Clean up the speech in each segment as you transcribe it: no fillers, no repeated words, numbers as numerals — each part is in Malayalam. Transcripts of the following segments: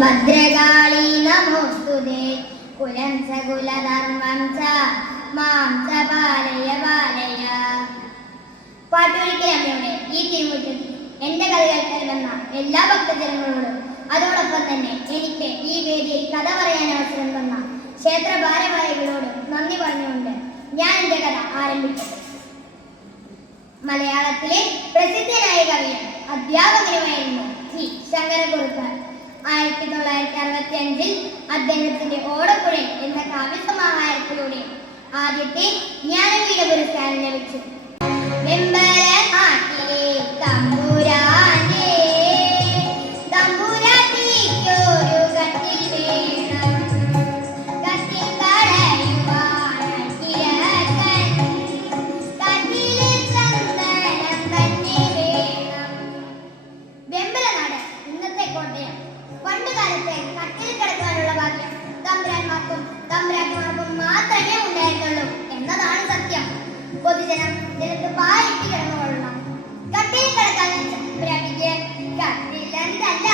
ഭദ്രകാളി നമോസ്തുതേ കുലം ച കുലധർമ്മം ച മാം ച പാലയ പാലയ. പാട്ടൊരിക്കൽ അമ്മയുടെ ഈ തിരുമുറ്റത്തിൽ എന്റെ കഥ കേൾക്കാൻ വന്ന എല്ലാ ഭക്തജനങ്ങളോടും അതോടൊപ്പം തന്നെ എനിക്ക് ഈ വേദിയിൽ കഥ പറയാൻ അവസരം തന്ന ക്ഷേത്ര ഭാരവാഹികളോടും നന്ദി പറഞ്ഞുകൊണ്ട് ഞാൻ എന്റെ കഥ ആരംഭിക്കട്ടെ. മലയാളത്തിലെ പ്രസിദ്ധനായ കവിയും അധ്യാപകനുമായിരുന്നു ശ്രീ ശങ്കരക്കുറുപ്പ്. 1965 അദ്ദേഹത്തിന്റെ ഓടക്കുഴൽ എന്ന കാവ്യസമാഹാരത്തിലൂടെ ആദ്യത്തെ ജ്ഞാനപീഠ പുരസ്കാരം ലഭിച്ചു. മാത്രമേ ഉണ്ടായിരുന്നുള്ളൂ എന്നതാണ് സത്യം. പൊതുജനം നിലത്ത് പായിട്ട് കിടന്നുകൊള്ളണം. കട്ടിൽ കിടക്കാൻ കട്ടില്ലാത്തതല്ല,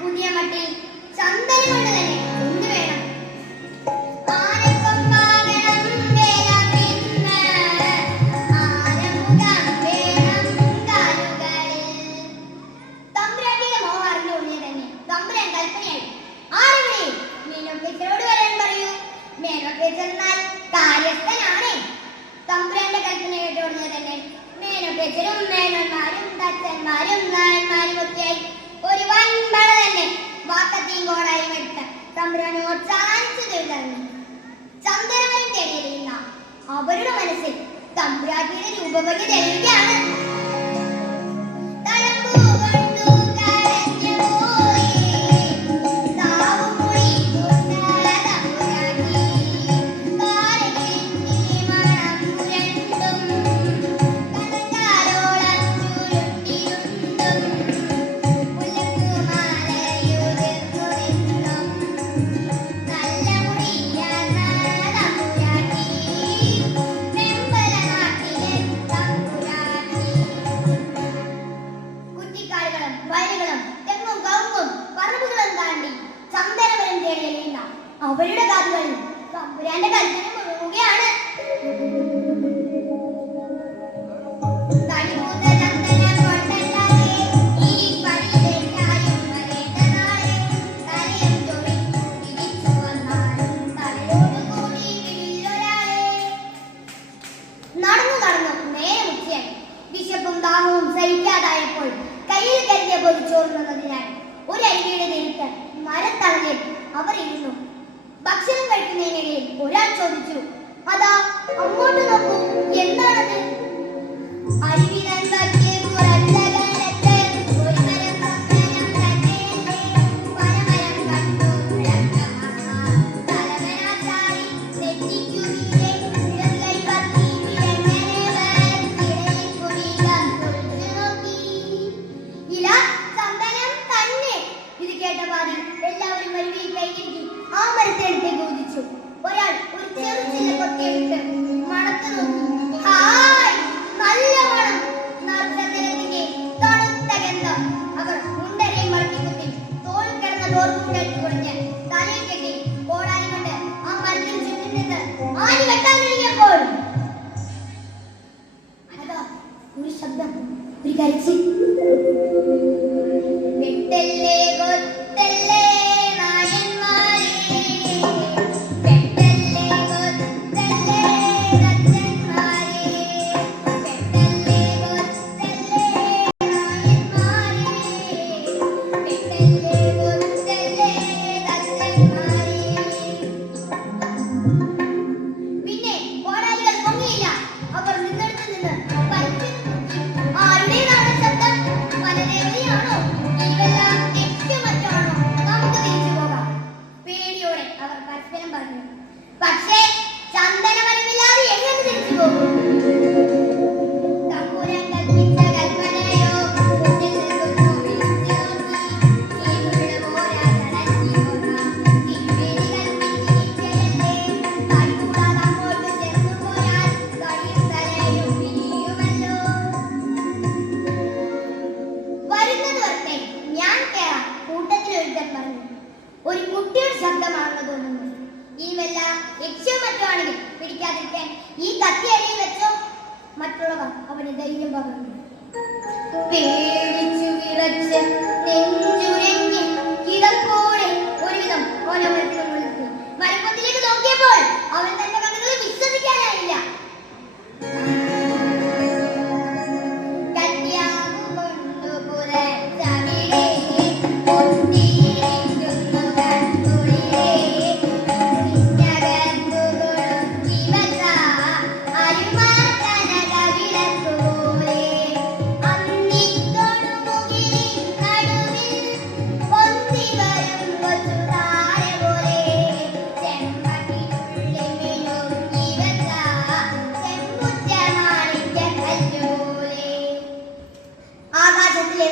പുതിയ മട്ടിൽ ചന്ദനം കൊണ്ട് തന്നെ എന്ത് വേണം. തമ്പുരാട്ടിയുടെ മോഹം അറിഞ്ഞ ഉടനെ തന്നെ തമ്പുരാൻ കൽപ്പനയായി. ആരുടെ മീനൊക്കെച്ചോട് വരാൻ പറയൂ. മേനൊക്കെ ചെന്നാൽ കാര്യസ്ഥനാണ്. തമ്പുരാന്റെ കൽപ്പന കേട്ട ഉടനെ തന്നെ മേനൊക്കെച്ചരും മേനന്മാരും തച്ചന്മാരും നായന്മാരും ഒക്കെയായി ഒരു വൻപട തന്നെ വാക്കത്തെയും കോടായും എടുത്ത് തമ്പുരാനോട് ചാനിച്ചു തൊഴിലിറങ്ങി. ചന്ദനമരം തേടിയിരുന്ന അവരുടെ മനസ്സിൽ തമ്പുരാട്ടിയുടെ രൂപഭംഗി തെളിയുകയാണ്. അവരുടെ കാതുകളിൽ തമ്പുരാന്റെ കൽപ്പന മുഴുകുകയാണ്. നടന്നു നടന്നു നേരെ ഉച്ചയായി. വിശപ്പും ദാഹവും സഹിക്കാതായപ്പോൾ കയ്യിൽ കരുതിയ പൊതിച്ചോറുന്നതിനാൽ ഒരു അരികയുടെ നേരിട്ട് മരത്തളഞ്ഞിൽ അവർ ഇരുന്നു. ഭക്ഷണം കഴിക്കുന്നതിനിടയിൽ ഒരാൾ ചോദിച്ചു, അതാ അങ്ങോട്ട് നോക്കൂ, എന്താണത്? ഇത് കേട്ട പാതി എല്ലാവരും വരുവിൽ കൈകിട്ടി ആ മരത്തേടത്തേക്ക് കുതിച്ചു. ഒരാൾ ഒരു ചെറു ചില്ല കൊത്തിയെടുത്ത് മണത്തു നോക്കി. ഹായ്, നല്ല മണം! നർച്ചനത്തിന്റെ തണുത്ത ഗന്ധം. അവർ മുണ്ടരെയും മടക്കിക്കുത്തി തോൾ കിടന്ന ഡോർക്കുണ്ടായിട്ട് കുറിഞ്ഞ് തലയിൽ കെട്ടി കോടാലി കൊണ്ട് ആ മരത്തിന് ചുറ്റും നിന്ന് ആനി വെട്ടാൻ കഴിഞ്ഞപ്പോൾ അതാ ഒരു ശബ്ദം, ഒരു കരച്ചിൽ. വെട്ടല്ലേ കൊത്തല്ലേ പക്ഷേ ചന്ദനമരമില്ലാതെ എങ്ങനെ തിരിച്ചു പോകും? തമ്പുരാൻ കൽപ്പിച്ച കൽപ്പനയോ മുന്നിൽ നിൽക്കുന്നു വിളിച്ചു നോക്കി. ഈ മുള്ള പോരാ തടഞ്ഞിയോടാ തിരുവേദി കൽപ്പിച്ചിരിക്കലല്ലേ. കൈകൂടാതെ അങ്ങോട്ട് ചെന്നു പോയാൽ കടിയും തലയും പിരിയുമല്ലോ. വരുന്നത് വരട്ടെ, ഞാൻ കേറാം, കൂട്ടത്തിൽ ഒരുത്തൻ പറഞ്ഞു. ഒരു കുട്ടിയുടെ ശബ്ദമാണെന്ന് തോന്നുന്നു. ഈ വല്ല യക്ഷോ മറ്റോ ആണെങ്കിൽ പിടിക്കാതിരിക്കാൻ ഈ കത്തി അടിയിൽ വെച്ചോ. മറ്റുള്ളവർ അവന് ധൈര്യം പകർന്നു. പേടിച്ചു വിറച്ച് നെഞ്ചുരങ്ങി കിടപ്പോടെ ഒരുവിധം ഓലമരത്തിന് മുകളിലെത്തി. മരപ്പൊത്തിലേക്ക് നോക്കിയപ്പോൾ അവൻ തന്റെ കണ്ണുകളെ വിശ്വസിക്കാനായില്ല.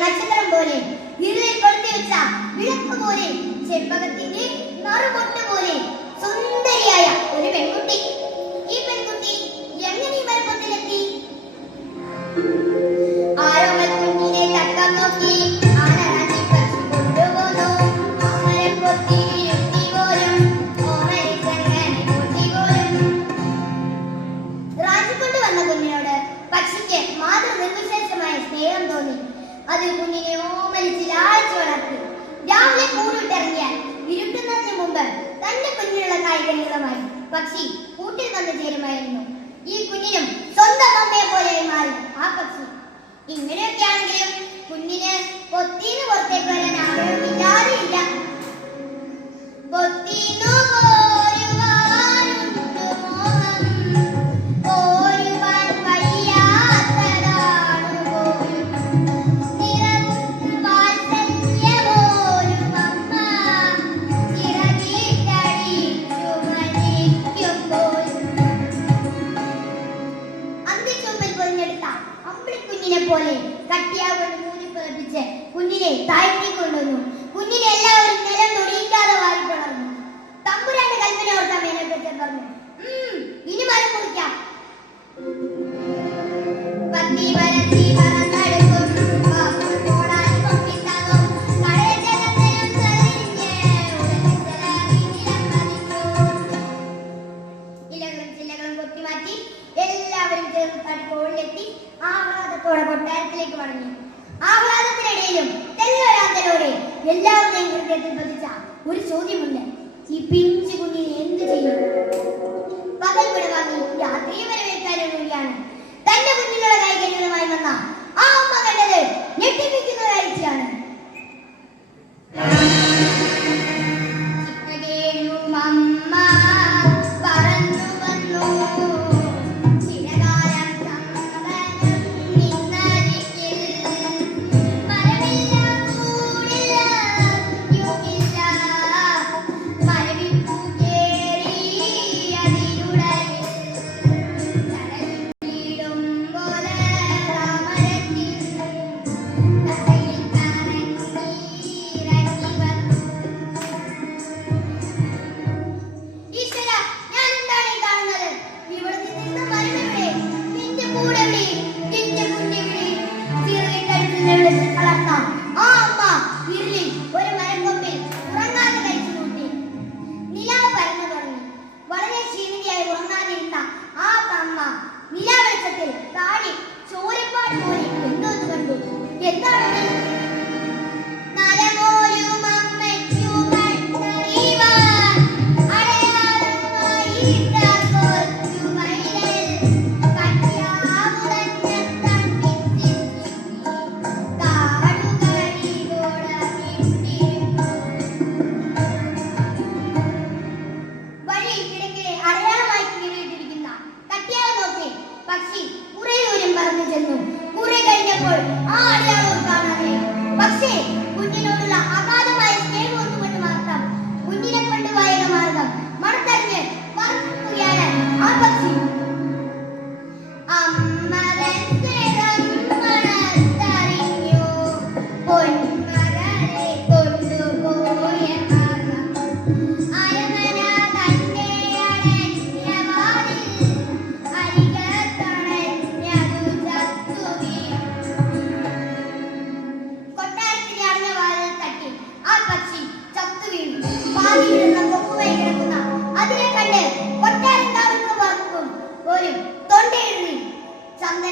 നക്ഷത്രം പോലെ ഇരുളിൽ കൊളുത്തി വെച്ച വിളക്ക് പോലെ ചെമ്പകത്തിന്റെ നറുപൊട്ട് പോലെ സുന്ദരിയായ ഒരു പെൺകുട്ടി. ഈ പെൺകുട്ടി എങ്ങനെ ഈ മരപ്പൊത്തിലെത്തി? ആരോമൽ കുഞ്ഞിനെ തട്ടാൻ നോക്കി ആനറാണി പക്ഷി കൊണ്ടുപോന്നു. മരപ്പൊത്തി ഇരുത്തി പോലും ഓമനിച്ചങ്ങനെ കൊട്ടി പോലും. റാഞ്ചിക്കൊണ്ട് വന്ന കുഞ്ഞിനോട് പക്ഷിക്ക് മാതൃനിർവിശേഷമായ സ്നേഹം തോന്നി. അത് കുഞ്ഞിനെ ഓമനിച്ച് ലാളിച്ചു വളർത്തി. രാവിലെ കൂടിട്ടിറങ്ങിയാൽ ഇരുട്ടുന്നതിന് മുമ്പ് തന്റെ കുഞ്ഞിനുള്ള കായികനികളുമായി പക്ഷി കൂട്ടിൽ വന്നു ചേരുമായിരുന്നു. ഈ കുഞ്ഞിനും സ്വന്തം അമ്മയെ പോലെ മാറി ആ പക്ഷി. ഇങ്ങനെയൊക്കെയാണെങ്കിലും കുഞ്ഞിന് പൊത്തിന്ന് പുറത്തേക്ക് വരാൻ ആഗ്രഹമില്ലാതെയില്ല. പൊത്തിന്നു പോലെ കട്ടിയാകൊണ്ട് മൂന്നിപ്പറപ്പിച്ച് കുഞ്ഞിനെ താഴ്ത്തി കൊണ്ടുവന്നു. കുഞ്ഞിനെ എല്ലാവരും നിലം തൊടിയിക്കാതെ വാരി പിളർന്നു. തമ്പുരാന്റെ കൽപ്പന ഓർത്താൻ മേനപ്പറ്റൻ പറഞ്ഞു, ഇനി മരം മുറിക്കാം. പത്തി വരത്തി ഇലകളും ചില്ലകളും കൊത്തിമാറ്റി എല്ലാവരും ചേർന്ന് തടിക്കോളിലെത്തി ആഹ്ലാദത്തോടെ കൊട്ടാരത്തിലേക്ക് മടങ്ങി. ആഹ്ലാദത്തിനിടയിലും തെല്ലൊരാന്തലോടെ എല്ലാവരുടെയും ഹൃദയത്തിൽ പതിച്ച ഒരു ചോദ്യമുണ്ട്. ഈ പിഞ്ചു കുഞ്ഞിനെ എന്ത് ചെയ്യും? പകൽ വിടവാങ്ങി രാത്രി വരവേൽക്കാനൊന്നുകയാണ്. തന്റെ കുഞ്ഞിനുള്ള കൈകര്യങ്ങളുമായി വന്ന ആ അമ്മ കണ്ടത് ഞെട്ടിപ്പിക്കുന്ന കാഴ്ചയാണ്. ിൽ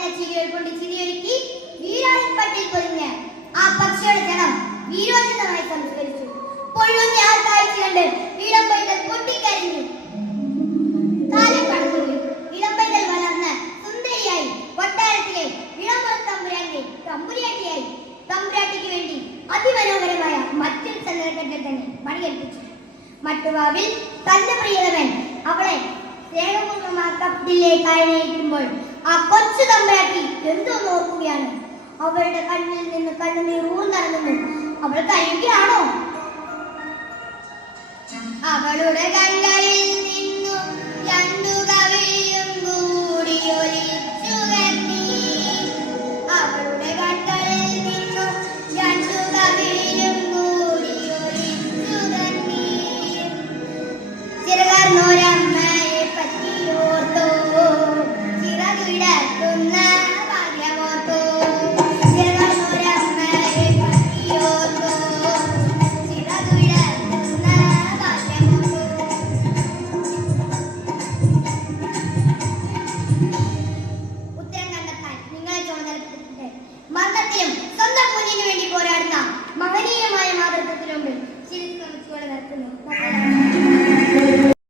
പരന്ന ചിരികൾ കൊണ്ട് ചിരിയൊരുക്കി വീരാളിപ്പട്ടിൽ പൊതിഞ്ഞ് ആ പക്ഷിയുടെ ജനം വീരോചിതമായി സംസ്കരിച്ചു. പൊള്ളുന്ന ആ കാഴ്ച കണ്ട് ഇളം പൈതൽ പൊട്ടിക്കരഞ്ഞു. കാലം കടന്നുപോയി. ഇളം പൈതൽ വളർന്ന് സുന്ദരിയായി കൊട്ടാരത്തിലെ ഇളമുറ തമ്പുരാന്റെ തമ്പുരാട്ടിയായി. തമ്പുരാട്ടിക്ക് വേണ്ടി അതിമനോഹരമായ മറ്റൊരു സന്നദ്ധത്തിൽ തന്നെ പണികൽപ്പിച്ചു. മട്ടുവാവിൽ തന്റെ പ്രിയതമൻ അവളെ സ്നേഹപൂർവ്വമാക്കത്തിലേക്ക് അയനയിക്കുമ്പോൾ ആ കൊച്ചു തമ്പുരാട്ടി എന്തോ നോക്കുകയാണ്. അവളുടെ കണ്ണിൽ നിന്ന് കണ്ണുനീർ ഊർന്നിറങ്ങുന്നു. അവൾ കരയുകയാണോ? അവളുടെ കണ്ണുകളിൽ നിന്നും രണ്ടു കവിയും കൂടി ഒലിച്ചു കണ്ണീർ. അവളുടെ കണ്ണുകളിൽ നിന്നും രണ്ടു കവിയും കൂടി ഒലിച്ചു കണ്ണീർ. ചിറകർന്നൊരമ്മയെ പറ്റിയോർത്തോ, ചിറകുവിടർത്തുന്ന ഭാഗ്യമോർത്തോ. ചിറകർന്നൊരമ്മയെ പറ്റിയോർത്തോ, ചിറകുവിടർത്തുന്ന ഭാഗ്യമോർത്തോ. ഉത്തരം കണ്ടെത്താൻ നിങ്ങളെ ചുമതലപ്പെടുത്തിട്ട് മരണത്തിലും സ്വന്തം കുഞ്ഞിനു വേണ്ടി പോരാടുന്ന മഹനീയമായ മാതൃത്വത്തിനുണ്ട് ശിരസ്സ് നമിച്ചുകൊണ്ട് നിർത്തുന്നു.